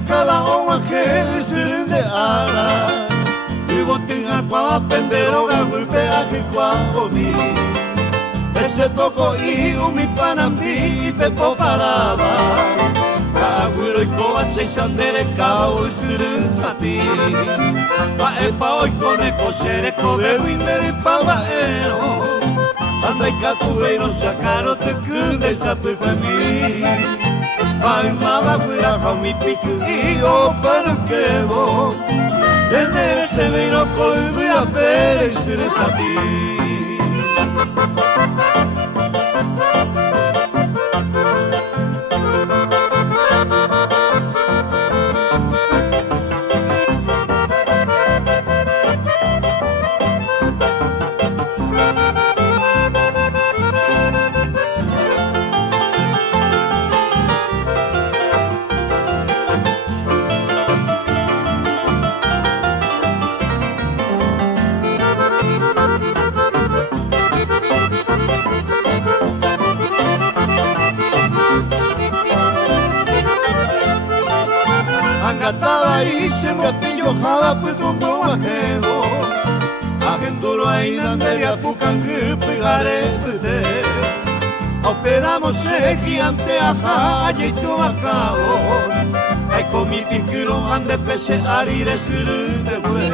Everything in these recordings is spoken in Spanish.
cada uma que se de ara e botin a qua pendero ga golpe a que qua bomi ese toco y mi panambi pepo paraba agüero y coa se chandere cao suru sati pa e pa oi coneco sere cobe winder pa baero anda y catubeiro sacaro te cunde sape pa mi pai mama cuida con mi pico y yo para que vos desde este vino coibe a perecer a ti. Angataba y se me apillojaba pues como un ajeno Agenduro ahí nanderia pucan que pegaré Operamos el gigante a jaya y tomacabo Ay con mi piquiro ande pese arire suru de bue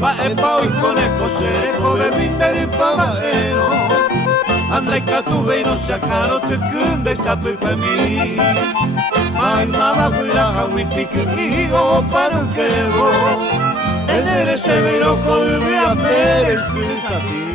Pa epa hoy conejo serejo de minder y pavajero Anda y catubeiro sacaro te cunde sape pa mí Ay, mamá, cuida a mi piquillo para un quebo en el severo colme a perecer a ti.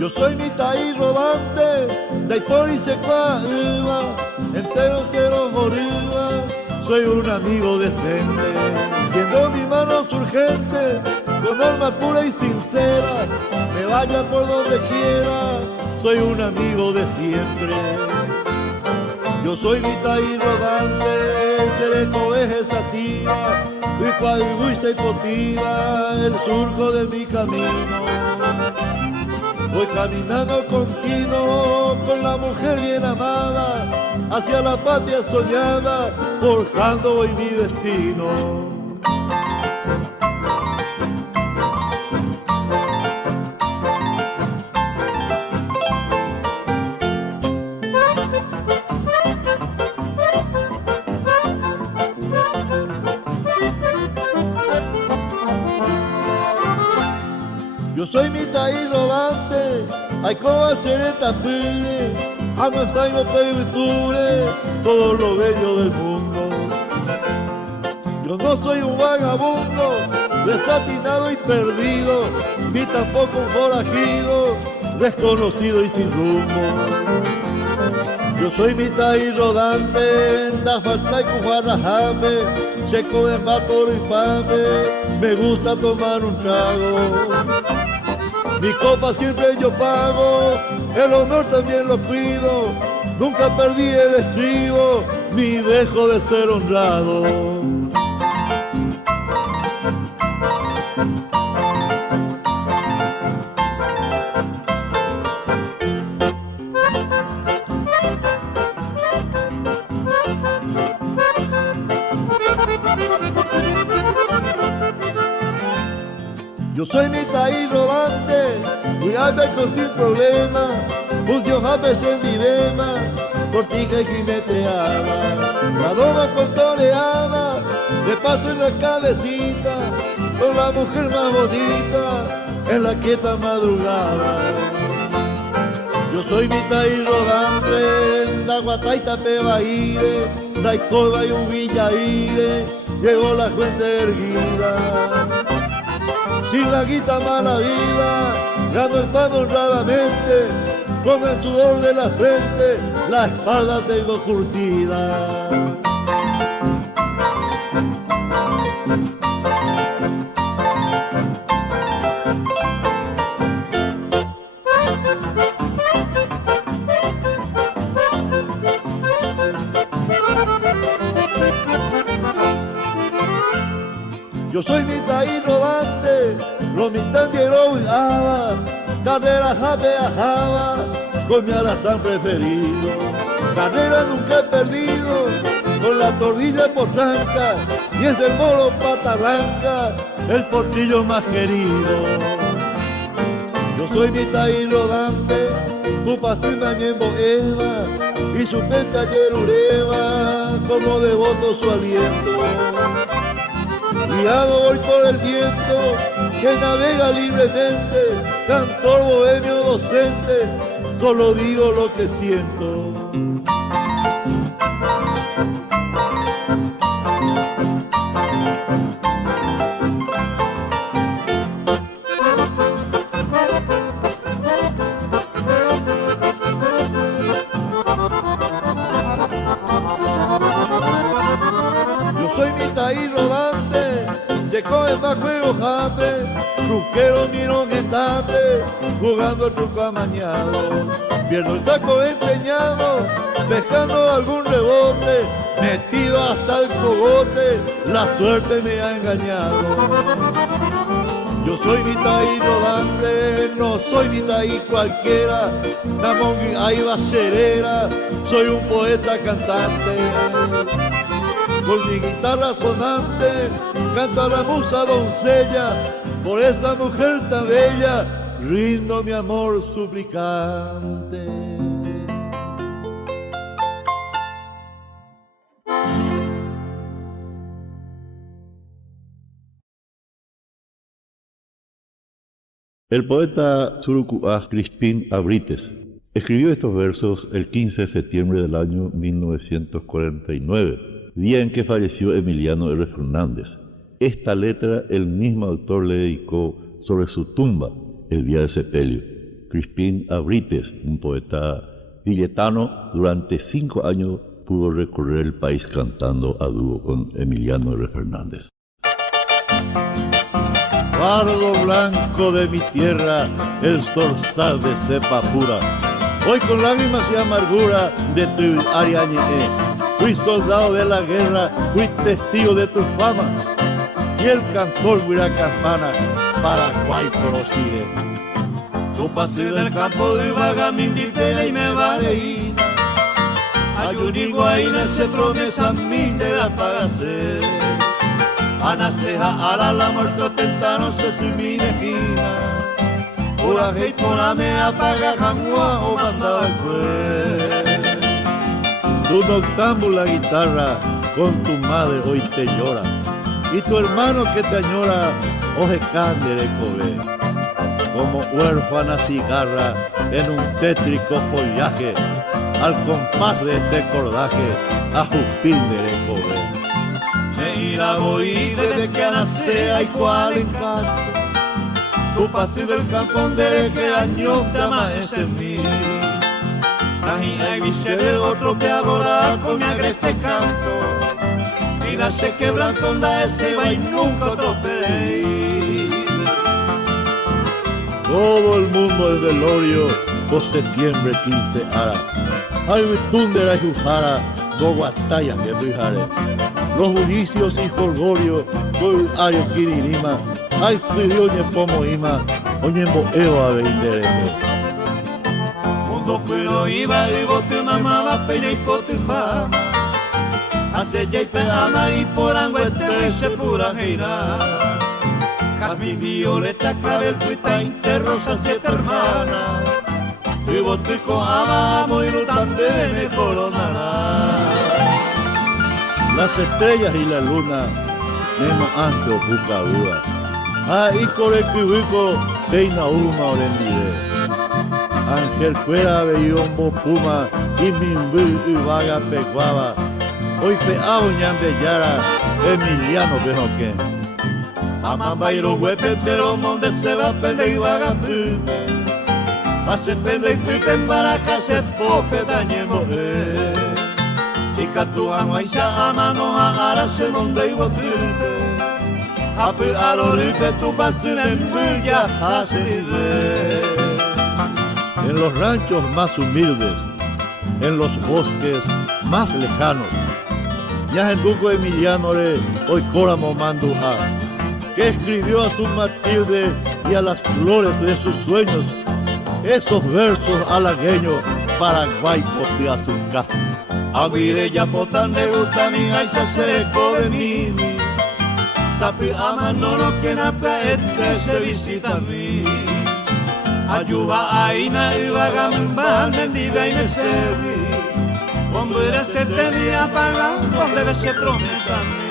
Yo soy mitad y rodante, de Ipori se cuaima, entero quiero morir, soy un amigo decente, viendo mi mano urgente, con alma pura y sincera, me vaya por donde quiera, soy un amigo de siempre. Yo soy mitad y rodante, seré coveje sativa, y cuadriguista y potiva, el surco de mi camino. Voy caminando continuo con la mujer bien amada hacia la patria soñada, forjando hoy mi destino. Yo soy mitad y rodante, hay como hacer esta pide, amo hasta y no te todo lo bello del mundo. Yo no soy un vagabundo, desatinado y perdido, ni tampoco un forajido, desconocido y sin rumbo. Yo soy mitad y rodante, Ndafalta y Cujarajame, seco de mato infame, me gusta tomar un trago. Mi copa siempre yo pago, el honor también lo cuido, nunca perdí el estribo, ni dejo de ser honrado. Yo soy mitad y rodante, cuidarme con sin problema, función a veces mi dema, cortija y jineteada, la doma con toreada, de paso en la cabecita, con la mujer más bonita, en la quieta madrugada. Yo soy mitad y rodante, da Guataita Pebaire, da Icoba y un Villaire, llegó la gente erguida. Sin la guita mala vida, gano el pan honradamente, con el sudor de la frente, la espalda tengo curtida. Yo soy mitad y rodante, lo mitad quiero y aba, carrera jape ajaba, con mi alazán preferido. Carrera nunca he perdido, con la torrilla potranca, y es el moro pata blanca, el portillo más querido. Yo soy mitad y rodante, tu pasina ñembo Eva, y su penta yerureva, como devoto su aliento. Guiado voy por el viento, que navega libremente, cantor bohemio docente, solo digo lo que siento. Y rodante, se coge pa' juego jape, truquero miro que tape, jugando el truco amañado. Pierdo el saco empeñado, dejando algún rebote, metido hasta el cogote, la suerte me ha engañado. Yo soy mitad y rodante, no soy mitad y cualquiera, Namongi hay bacerera, soy un poeta cantante. Con mi guitarra sonante, canta la musa doncella, por esa mujer tan bella, rindo mi amor suplicante. El poeta surucuá Crispín Abrites escribió estos versos el 15 de septiembre del año 1949. Día en que falleció Emiliano R. Fernández. Esta letra el mismo autor le dedicó sobre su tumba el día del sepelio. Crispín Abrites, un poeta villetano, durante 5 años pudo recorrer el país cantando a dúo con Emiliano R. Fernández. Bardo blanco de mi tierra, el zorzal de cepa pura, hoy con lágrimas y amargura de tu ariañeé. Fui soldado de la guerra, fui testigo de tu fama, y el cantor Huiracampana, Paraguay conociré. Tu pasé del campo de Vagamindite y me vareí, Ayuniguaina se promesa mi te da pagase. Anaceja ara la muerto tentano se sumi de fina, pura y pura me apaga jangua o mandaba el cuer. Tu noctámbula guitarra con tu madre hoy te llora, y tu hermano que te añora hoy cándere cové. Como huérfana cigarra en un tétrico follaje, al compás de este cordaje, a jupíndere cové. Me irá voy desde que nace hay cual encanto, tu pasé del campo de que año dama es en mí. Ahí hay viste de otro que adora con mi agreste canto, y la se quebranto la ese va y nunca otro pereí. Todo el mundo es velorio, por septiembre 15 ara. Hay vitundera y jujara, do guataya que tuijare. Los bulicios y jolgorio, do ario kiririma, hay suyo ñepomo ima, oñembo eva veindereme. Pero iba y bote mamaba peña y potipama, hace ya y peama y por anguete y se pura geira. Jazmín, violeta, clavel, tuita, interrosa, siete hermanas, y bote con amamo y no tan de coronará. Las estrellas y la luna, nemo ancho bucadura, ahí corequihuico, peina uma orendide. Ángel fuera beyombo puma y mimbu y vaga pecuaba. Hoy te abuñan de yara, Emiliano Bejoque. Amambairo huepetero monde se va pende y vaga pume. Hace pende y pupe para que se pope dañe mujer. Y catuan aisha amano a ara se monde y botupe. Ape alorite tu pasen en bulla hace en los ranchos más humildes, en los bosques más lejanos. Ya en Duco Emiliano le hoy córamo manduja, que escribió a su Matilde y a las flores de sus sueños esos versos halagueños Paraguay de azúcar. Aguirre ya potan le gusta mi aisa seco de mí. Sapi ama no lo que napa se visita a mí. Ayuba aina iba gamba mendiga y me serví. Hombre se tenía paga, donde se promesa a mí.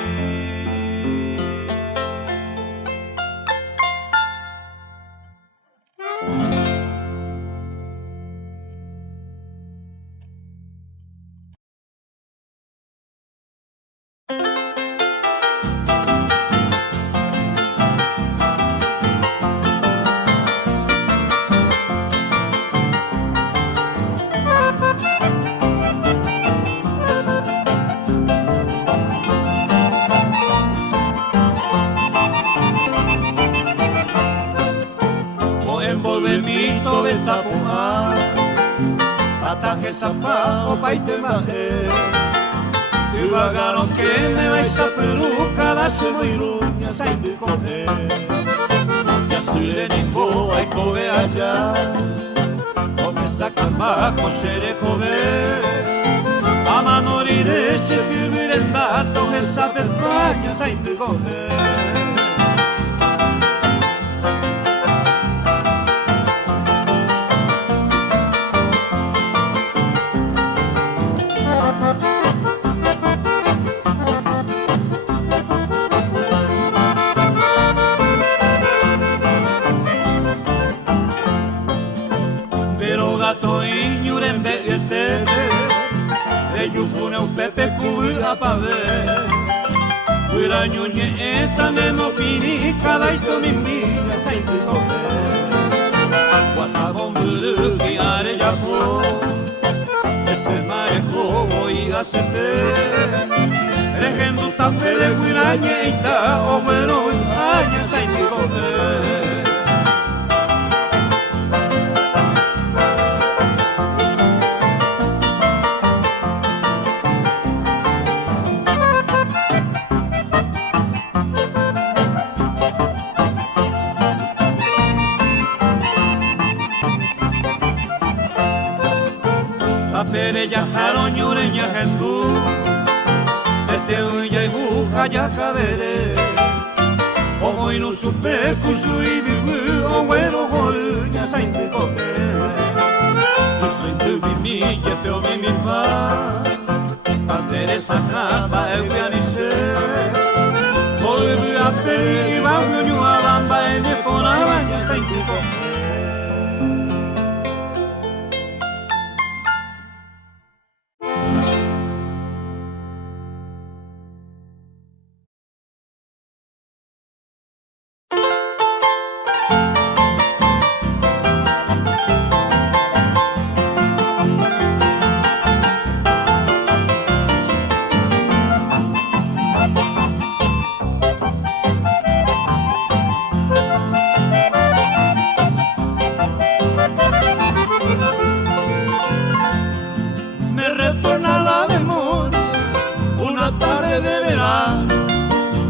Envolvemento de tapuá, ataje zapao, paitemaje. Y vagaron que me vais a peluca, la semo y luñas hay de comer. Ya soy de Nico, hay cobe allá, o me sacan bajo, seré comer. A manoriré, se vivir en datos, esas Españas hay de comer. Pero gato y ñuren vegete, de yupune un pepe cuida pa' ver. Cuira ñuñe esta neno pini, cada ito mi niña sa iti comer. Acuata bomburu ki are ya po, ese marejo voy a sete. Regendo tape de cuira ñeita, o bueno, aña sa iti comer. Pere ya jaron ñureña gendú, este uya y buja ya cabere. Como y no supe cusu y vivu, o bueno ya sainte coque. Y soy tu mi ye peo mi pa, tan Teresa capa el pianice. Volví a pedir y va a bamba en el ponaba ya sainte coque.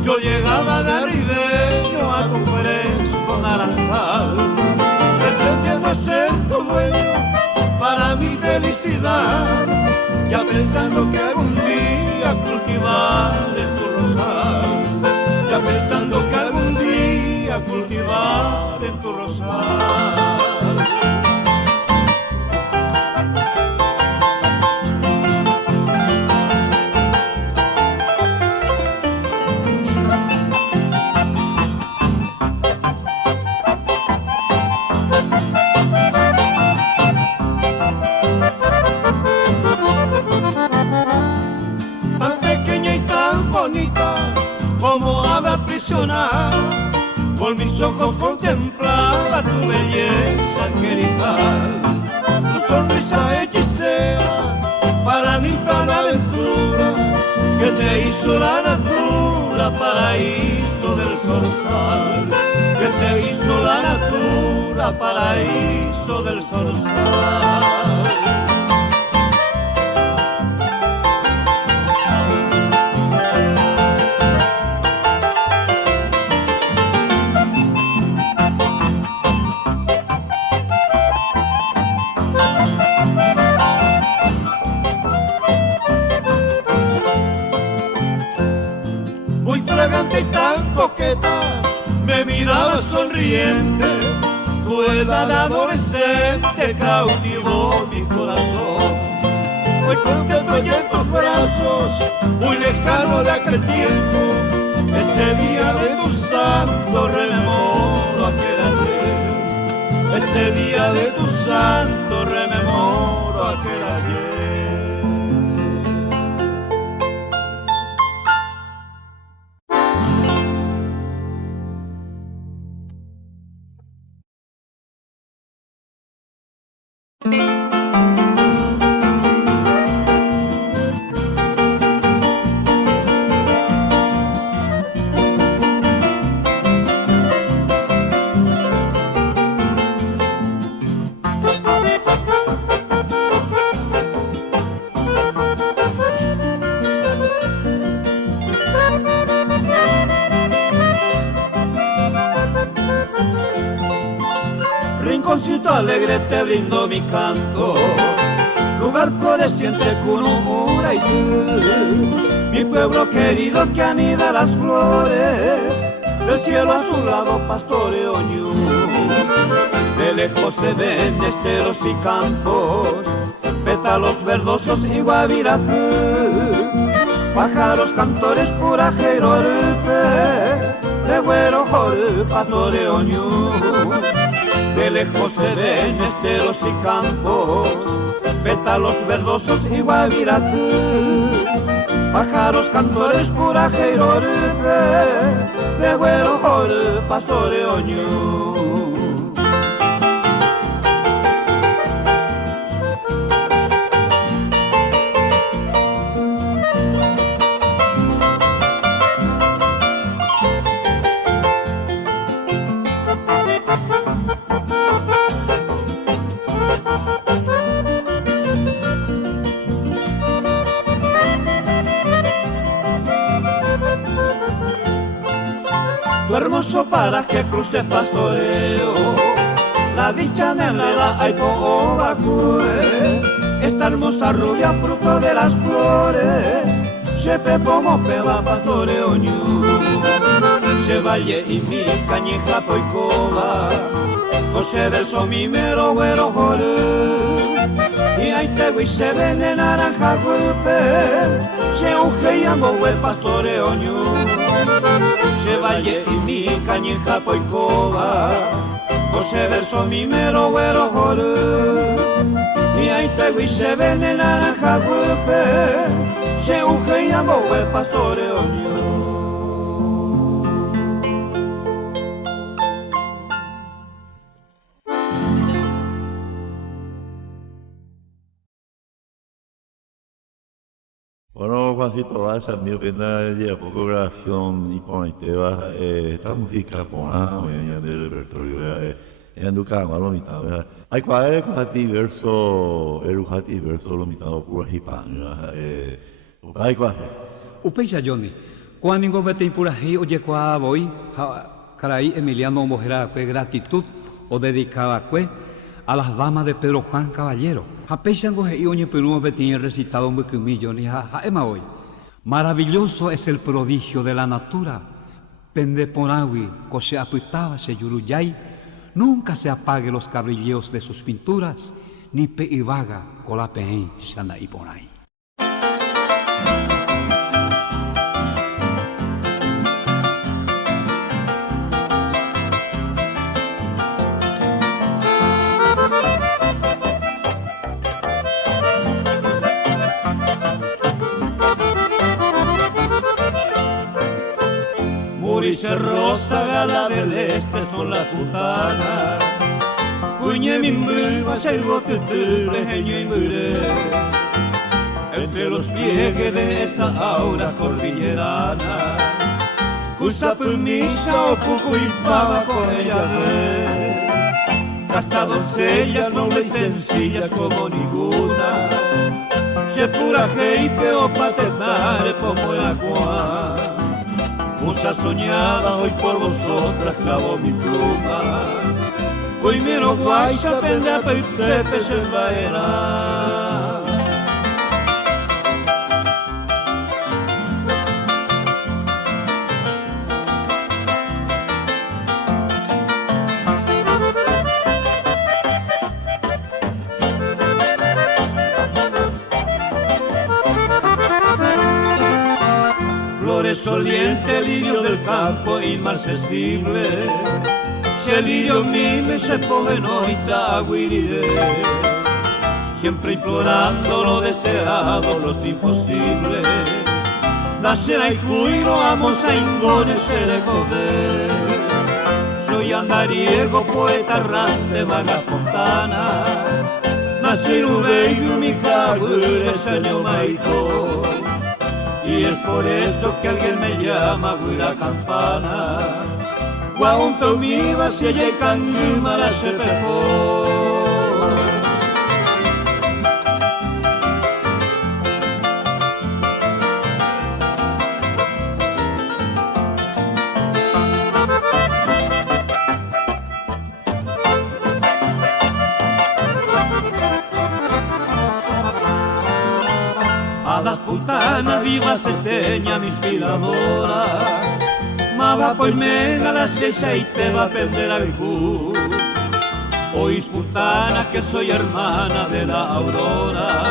Yo llegaba de Ribeño a Confresco Naranjal, pretendiendo ser tu dueño para mi felicidad, ya pensando que algún día cultivar en tu rosal, ya pensando que algún día cultivar en tu rosal. Como ave aprisionada, con mis ojos contemplaba tu belleza angelical, tu sonrisa hechicera, para mí toda aventura, que te hizo la natura, paraíso del zorzal, que te hizo la natura, paraíso del zorzal. mente, tu edad adolescente cautivó mi corazón. Hoy contemplo ya en tus brazos, muy lejano de aquel tiempo, este día de tu santo rememoro aquel ayer. Este día de tu santo rememoro aquel ayer. Rinconcito alegre te brindo mi canto, lugar floreciente Cunumura y tú, mi pueblo querido que anida las flores, del cielo azulado pastoreo ñu. De lejos se ven esteros y campos, pétalos verdosos y guaviratú, pájaros cantores pura jerorupe, de güero jol pastoreo ñu. De lejos se ven esteros y campos, pétalos verdosos y guaviratú, pájaros cantores pura jerorupe, de güero jol pastoreo ñu. Tu hermoso paraje cruce pastoreo, la dicha de la edad hay Ovacue, esta hermosa rubia fruto de las flores, se pepomo peba pastoreo ñu, se valle y mi cañija poicoba, José del somimero güero jolú, y ahí te se ven en naranja gupe, se unge y amo el pastoreo ñu. Se valle y mi cañija poicoba, José del somimero güero jolú, y ahí te se ven en naranja gupe, se unge y amo el pastoreo ñu. Bueno, Juancito Baza, mi opinión es de poco grabación y con esta música del repertorio en Duca, malo mitad. Hay cuadros verso, el verso lo mitad pura hispano. Hay cuadros. Upeisa Johnny, cuando ninguno vete pura hi oye cua voy, caray Emiliano Mojera que gratitud o dedicaba que a las damas de Pedro Juan Caballero. Apeisango y oñe Perú betín recitado un bequimillo ni ema hoy. Maravilloso es el prodigio de la natura. Pendeponawi, cose apitaba se yuruyay, nunca se apague los cabrilleos de sus pinturas, ni peivaga colapein sana y ponay. Murice rosa, gala del este son las putanas. Cuñe mi murva, se botetule, genio y mure. Entre los pliegues de esa aura cordillerana, cusa permisa o cuco y pava con ella ve. Hasta doncellas nobles y sencillas como ninguna, se pura jeipe o patetare como el agua. Musa soñada, hoy por vosotras clavo mi pluma. Hoy miro guaysa, pendepa y pepe se vaerá. sobresoliente lirio del campo inmarcesible, si el lirio mime se pone noita aguirire, siempre implorando lo deseado, lo imposible. Nacerá y cuiro, amos a ingone se comer. Soy andariego, poeta errante, vaga fontana. Nací rubeigo, mi cabure, señor maico. Y es por eso que alguien me llama guira campana. Guaunto mi va si ella cangumara se pepó. Hadas puntanas, vivas esteña, mi inspiradora. Mava pues mega la seisa y te va a perder al cu. Oís puntana que soy hermana de la aurora.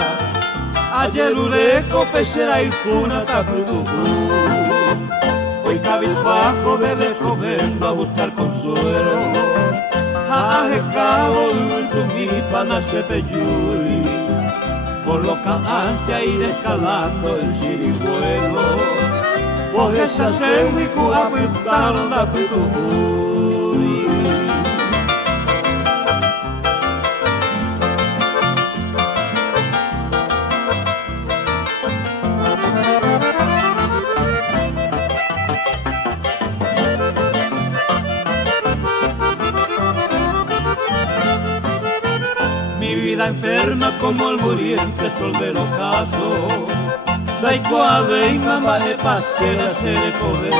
Ayer ureco pesera y cuna taputucu. Hoy cabizbajo de descomiendo a buscar consuelo. Ajecado y tu mi pana se peyui. Por lo que ansia ir escalando el chirigüelo, por esa selva y cuapuntaron la putucuy. Mi vida enferma como el muriente sol del ocaso, dai cuave y mamá de pasera se le comer.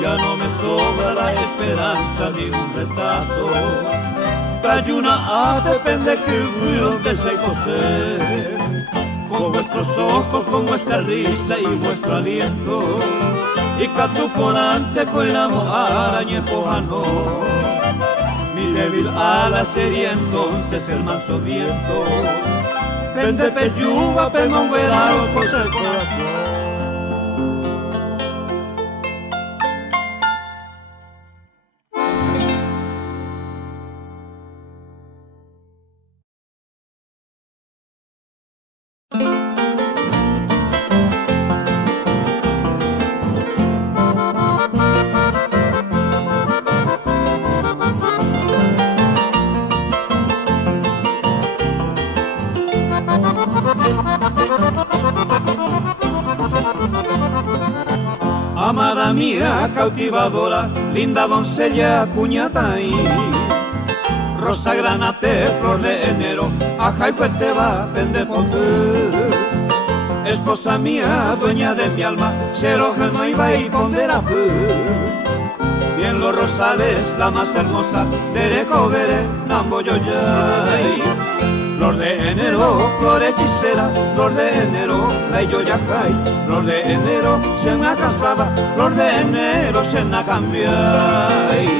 Ya no me sobra la esperanza ni un retazo, hay una ave depende que hubo que se coser. Con vuestros ojos, con vuestra risa y vuestro aliento, y catuponante cuelamos arañe pojano. Mi débil ala sería entonces el manso viento, pende peyuga, pemonguerao por el corazón. Amada mía, cautivadora, linda doncella, cuñataí, rosa granate, flor de enero, ajaico te va, pende pote. Esposa mía, dueña de mi alma, seroja no iba y pondera y en los rosales, la más hermosa, dereco veré, nambo yo ya. Flor de enero, flor hechicera, flor de enero, la yo ya caí. Flor de enero, se me ha casada, flor de enero, se me ha cambiado.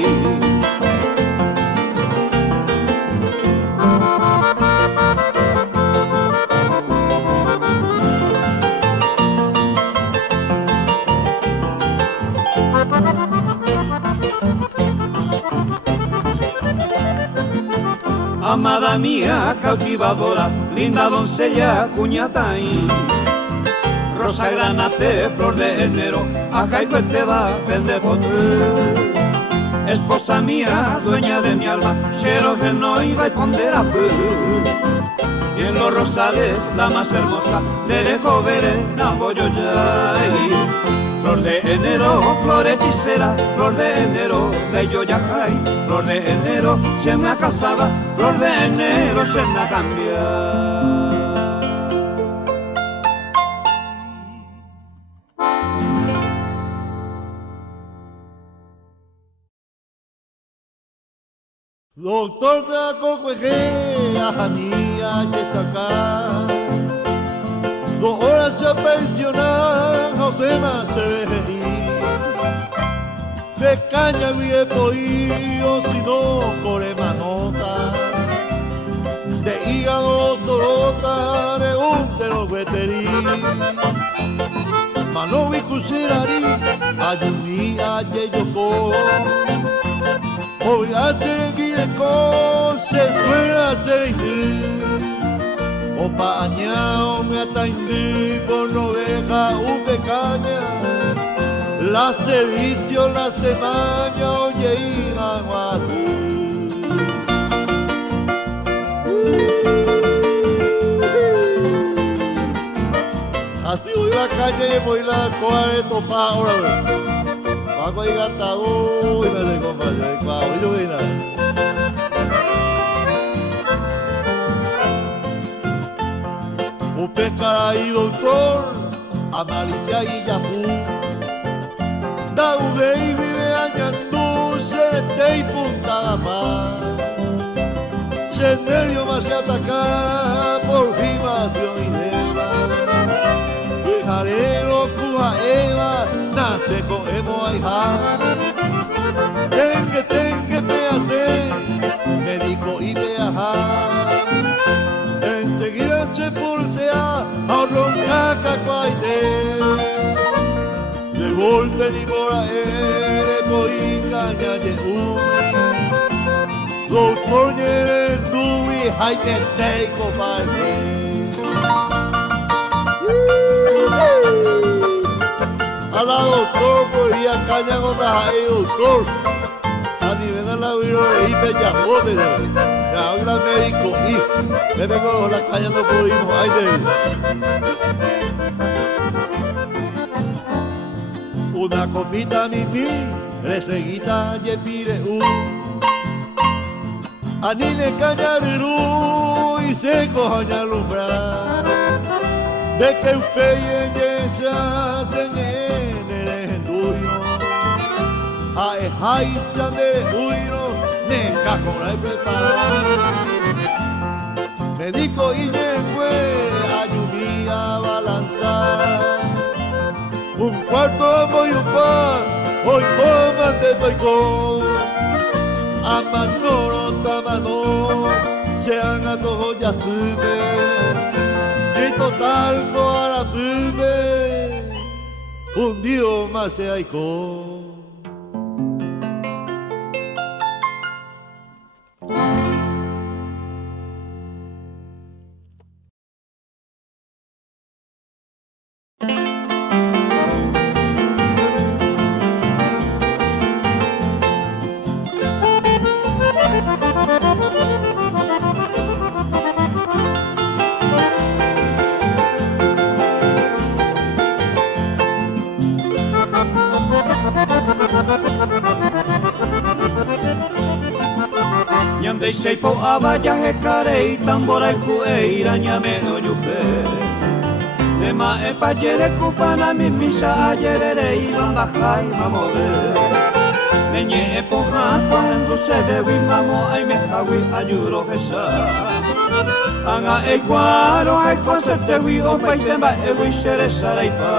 Amada mía, cautivadora, linda doncella, cuñataí, rosa granate, flor de enero, ajaico te va, pende pote. Esposa mía, dueña de mi alma, chero que no iba a pondera y en los rosales, la más hermosa, dereco veré, nambo yo ya. Flor de enero, flor hechicera, flor de enero, de yo ya caí. Flor de enero, se me ha casada, flor de enero, se me ha cambiado. Doctor de la cocueje, a mía que sacar. 2 horas se pensionar, José más se ve. De caña bien poído, si no corre manota. De hígado torota, de un de los veterinos. Manovi kusirari ayumi ayeyoko. Hoy hacer guireco se suele hacer opa añao me ataindí por no deja un pecaña. La servicio la semana oye hija guasí. Así voy a la calle y voy a la coa de topa ahora. Paco y gatado y me de compañero y Pablo yo vine. Un pescara y doctor, a Malicia y Yapú. Da un baby de añandú, se te y punta la paz. Senderio más se ataca, por fin más se oidera. Jarero, cuja, Eva, nace con emo aija. Tengue, peace, médico y peajar. Enseguida se pulsea, ahorronca cacuaite. De golpe ni mora ere, y caña de umi. Doctor ñere dubi, jaime teiko parte. A la doctor, pues y a caña con la doctor. A nivel de la vida y me llamó de la médico y me tengo la caña no pudimos. Ay, de una copita mimi, reseguita yepire anine cañarirú y seco jaña alumbrar. De que un peye yesa tenere duyo a ejaisa de huyo ne cacora y preparar. Médico y fue ayudí a balanzar un cuarto voy un pan hoy comande estoy con amanoro tamano sean a todos ya sube. Total a la pibe, un dios más se aicó. Deixei po abaya he carei tambora e cueira ñame oyupe. Ema e payere kupana mi misa ayerere y banda jai mamode. Meñe e poja cuando se dewi mamo ay me hawi ayuro hesa. Anga e cuaro ay cosa te wi o paitemba e wi sere saraipa.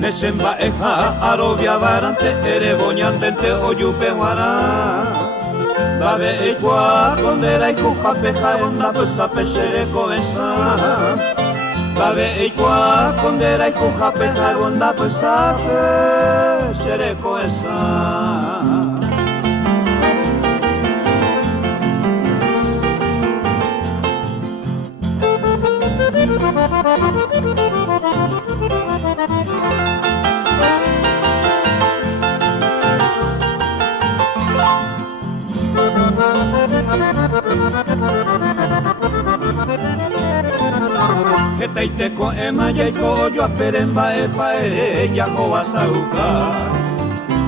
Nesemba e ha arobia varante ere boñandente oyupe wara. Babe e qua condera e cuja peja onda pues a pesere coensa. Babe e qua condera e cuja peja onda pues a pesere coensa. Etaiteko ema jaiko yo aperemba epa ere jako basauka.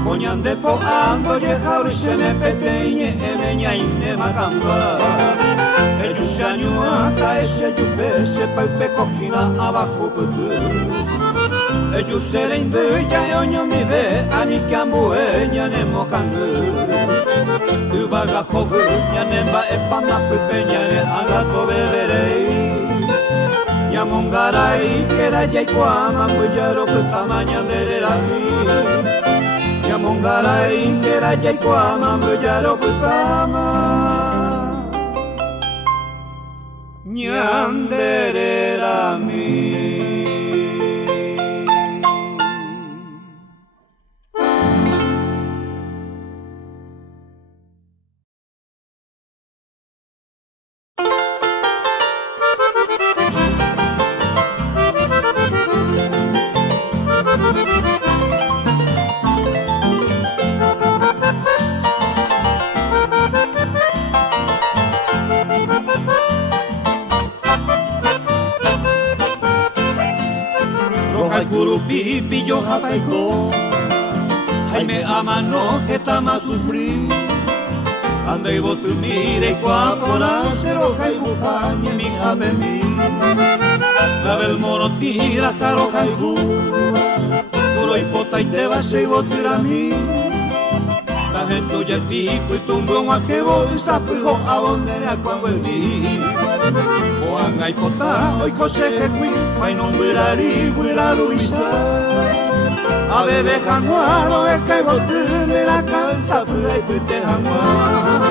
Koñande po ando je jauri se me peteñe emeña ine makamba. Ellos se añuaka ese yupe se palpe cojina abajo putu. Ellos se le induya e oño mi ve anike ambueña ne mokangu. Ubaga jogu ñanemba epa mapupeña ne agato beberei. Yamongarai kera jaikoama muyaro putamaña dererari. Yamongarai kera jaikoama muyaro putama ñandererami. Curupipi yo japaico, Jaime amano que tama sufrir. Anda y botu mire cuapora, cero jaibu pañe mi jame mi. La del mono tira saro jaibu, duro y pota y te va se botura mi. La gente tuya el pipo y tumbo un ajebo y sapujo a donde le acuago el mi. Oanga y pota hoy cose que fui, may no mirari, huira luisa. A bebé januaro, el caigo de la cansa, pura y pute januaro.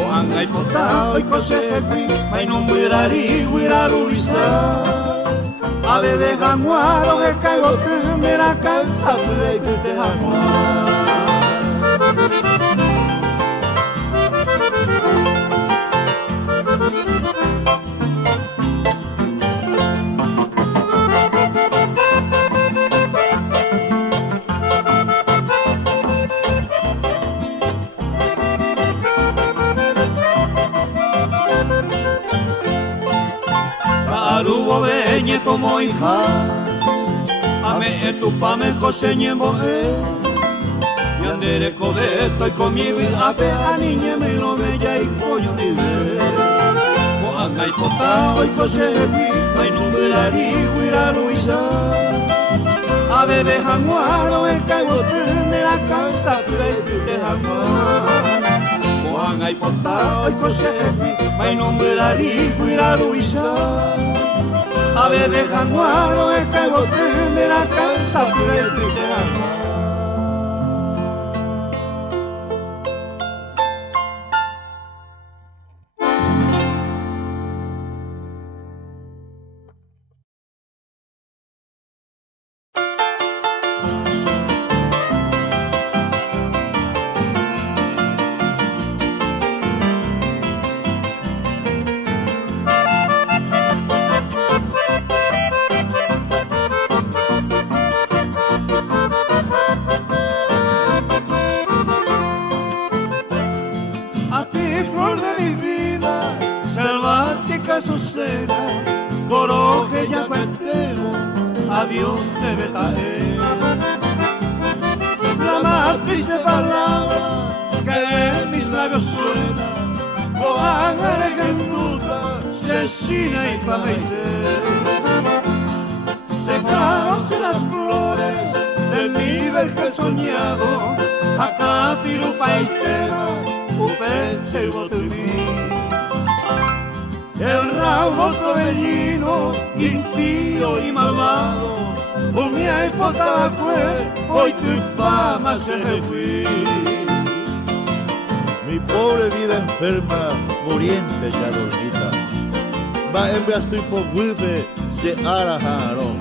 Oanga y pota hoy cose que fui, may no mirari, huira luisa. A bebé januaro, el caigo de la cansa, pura y pute januaro. Arubo veñe como hija, ame etupame coseñe moje. Y andere cobeto y conmigo ape a niñe me lo bella y coño ni ve. Oanga y potao y cose mi, ay numerari huira luisa. A bebé januaro el caigote de la casa, pura y pute januaro. Oanga y potao y cose mi, ay numerari huira luisa. A bebé januaro el caigote de la casa, pura y pute januaro. Azucena, coro que ya cuenteo, adiós te bejaré. La más triste palabra que en mis labios suena, Joana legenduta, cecina y pameite. Secaronse las flores de mi vergel soñado, acá pirupa y tema, upe y botelí. El rabo torbellino, impío y malvado, por mi hipota fue, hoy tu fama se me fui. Mi pobre vida enferma, muriente ya dormita, va en Brasil por vuelve se arajaron.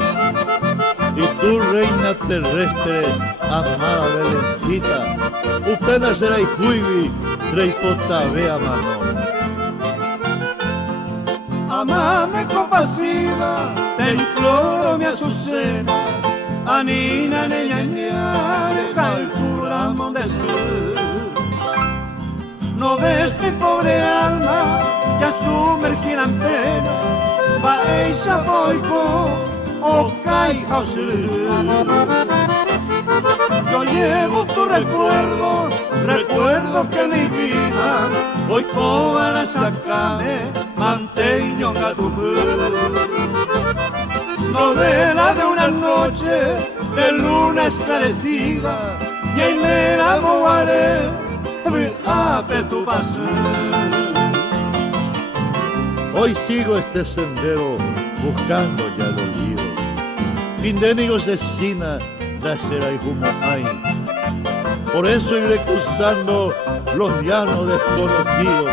Y tú, reina terrestre, amada Belencita, usted nacerá y fuivi, rey pota vea mano. Amame compasiva, te imploro mi azucena, Anina neñaña, deja el juramón de ser. No ves mi pobre alma, ya sumergida en pena, va ella boico, o caiga o yo llevo tu recuerdo, recuerdo que mi vida hoy cobra sacame, manteño a tu novela de una noche de luna esclarecida y ahí me la bogaré, ape tu paseo. Hoy sigo este sendero buscando ya el olvido. Mindénigo cecina da será y como hay. Por eso iré cruzando los llanos desconocidos.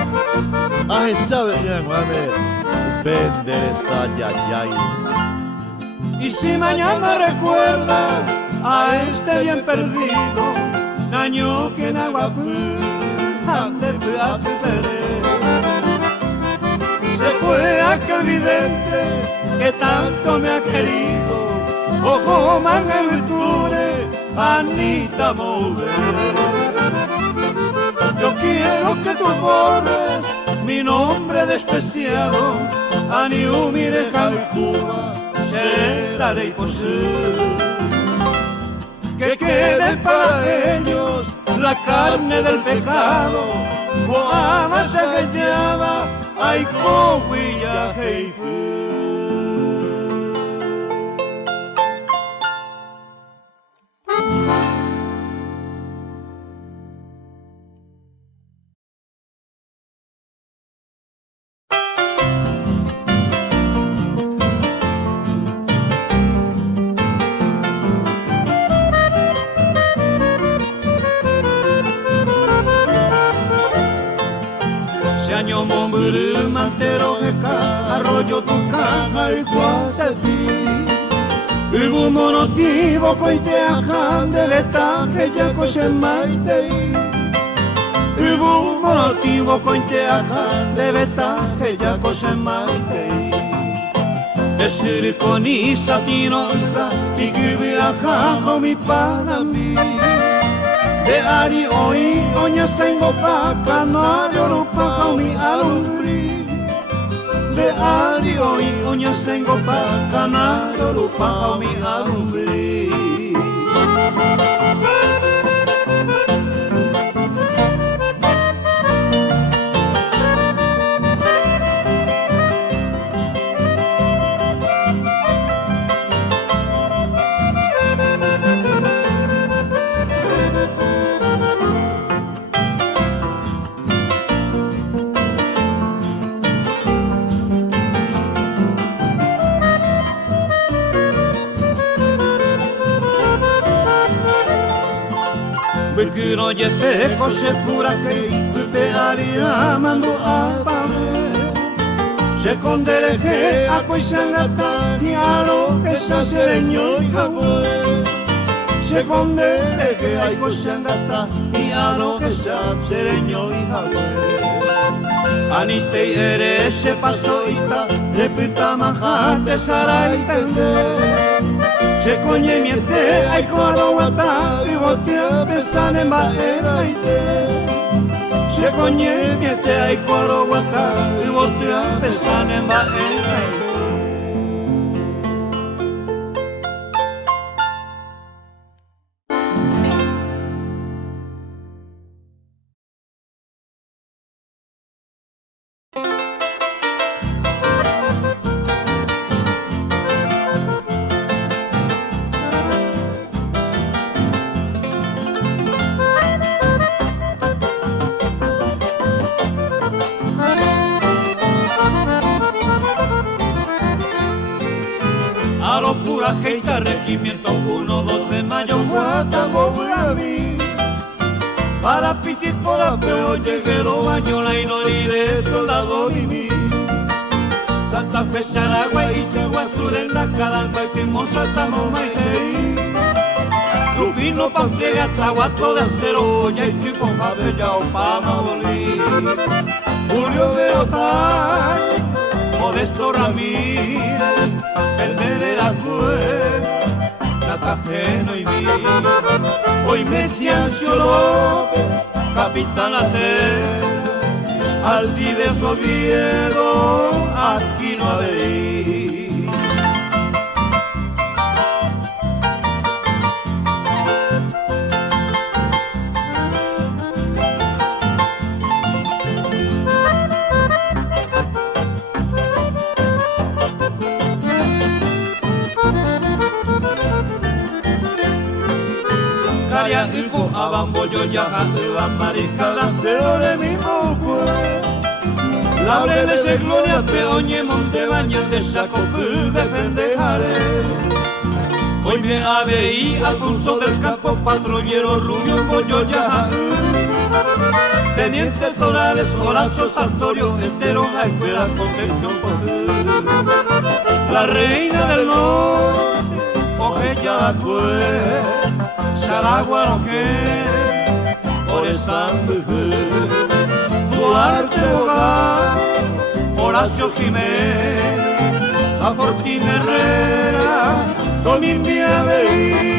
Aje sabe ya mame, pendereza yayay. Y si mañana recuerdas a este bien perdido, naño que en agua ande se fue aquel vidente que tanto me ha querido, ojo manga virtude, Anita Mover. Yo quiero que tú borres mi nombre despreciado, aniumire Cuba, será y que quede para ellos la carne del pecado, Boama se llama, ay cohuilla Momburu mantero heka arroyo tucaja y guasapi Hubo monotivo coiteajan de leta que ya coche maite Hubo monotivo coiteajan de leta que ya coche maite Decir con isa tinosta y que viaja con mi para mí de ari hoy, oña tengo pa canario, no pa mi alumbrí. De ari hoy, oña tengo pa canario, no pa mi alumbrí. Bekiro je peko se curake, pe aria mando abame. Se condere che a quei sangata diaro che sa sereño y jabue. Se condere che a quei sangata diaro che sa sereño y jabue. Anite ere se pasoita, repita majate sarai pende. Se coñe miente, ay cuadro guata, y botea pesane maera y te. Se coñe miente, ay cuadro guata, y botea pesane maera y te. Pura Geita, regimiento 1-2 de mayo, Guatabogaví. Para pitit por apeo, lleguero, bañola y norire, soldado viví. Santa Fe, Charagua, Iteguazurenda, Calamba y Timosa, Tamoma y Jerí. Rufino, Pamplega, Tahuato de Acero, ya y Chico, Jabella, Opama, Bolí. Julio Beotán, Modesto Ramírez, el Nerera Natajeno y mí. Hoy Mesiancio López, Capitán Ater, Alcides Oviedo, aquí no adherí. Caria Ilbo, Abamboyo, Yajatua, Mariscal, Acero de mi Mocue. Laureles de Gloria, Peoñe, Montebañas de Sacopú, de Pendejare. Hoy me aveí, Alfonso del Campo, patrullero, Rubio, Bollo, Yajaú. Teniente Torales, Horacio, Sartorio, entero, Jaipera, Concepción, Potú. La reina del norte, Ojeya, Saragua, Roque, Oresán, Duarte, Bogar, Horacio Jiménez, a Fortín Herrera, Domín Viaveí.